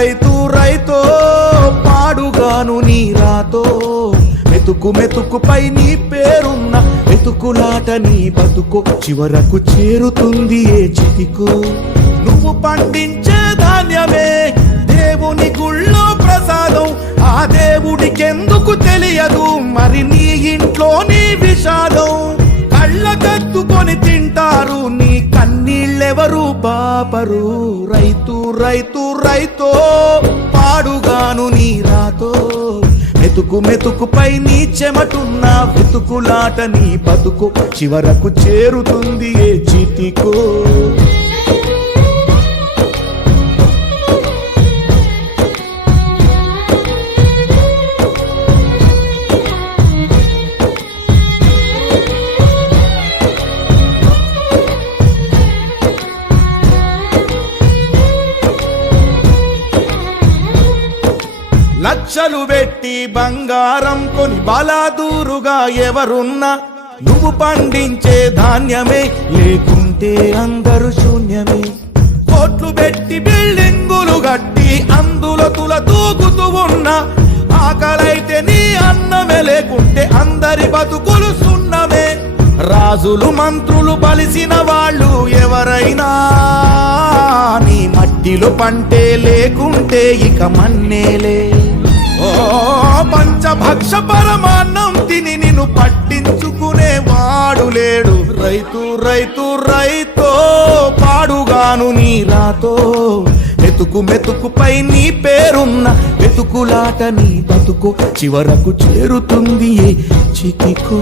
రైతు రైతో పాడుగాను నీ రాతో మెతుకు మెతుకుపై నీ పేరున్న మెతుకులాట నీ బతుకు చివరకు చేరుతుంది ఏ చితికు నువ్వు పండించే ధాన్యమే దేవుని గుళ్ళో ప్రసాదం ఆ దేవుడికెందుకు తెలియదు మరి నీ ఇంట్లో నీ విషాదం కళ్ళకత్తుకొని తింటారు నీ కన్నీళ్ళెవరు పాపరు రైతు రైతు రైతో పాడుగాను నీ రాతో మెతుకు మెతుకుపై నీ చెమటున్న వెతుకులాట నీ బతుకు చివరకు చేరుతుంది ఏ చితికో లక్షలు పెట్టి బంగారం కొని బలాదూరుగా ఎవరున్నా నువ్వు పండించే ధాన్యమే లేకుంటే అందరూ శూన్యమే కోట్లు పెట్టి బిల్డింగులు కట్టి అందులో తుల తూగుతూ ఉన్నా ఆకలైతే నీ అన్నమే లేకుంటే అందరి బతుకులు సున్నమే రాజులు మంత్రులు బలిసిన వాళ్ళు ఎవరైనా నీ మట్టిలో పంటే లేకుంటే ఇక మన్నేలే ఓ పంచభక్ష పరమాన్నం తిని నిన్ను పట్టించుకునే వాడు లేడు రైతు రైతు రైతో పాడుగాను నీ రాతో మెతుకు మెతుకుపై నీ పేరున్న వెతుకులాట నీ బతుకు చివరకు చేరుతుంది ఏ చితికో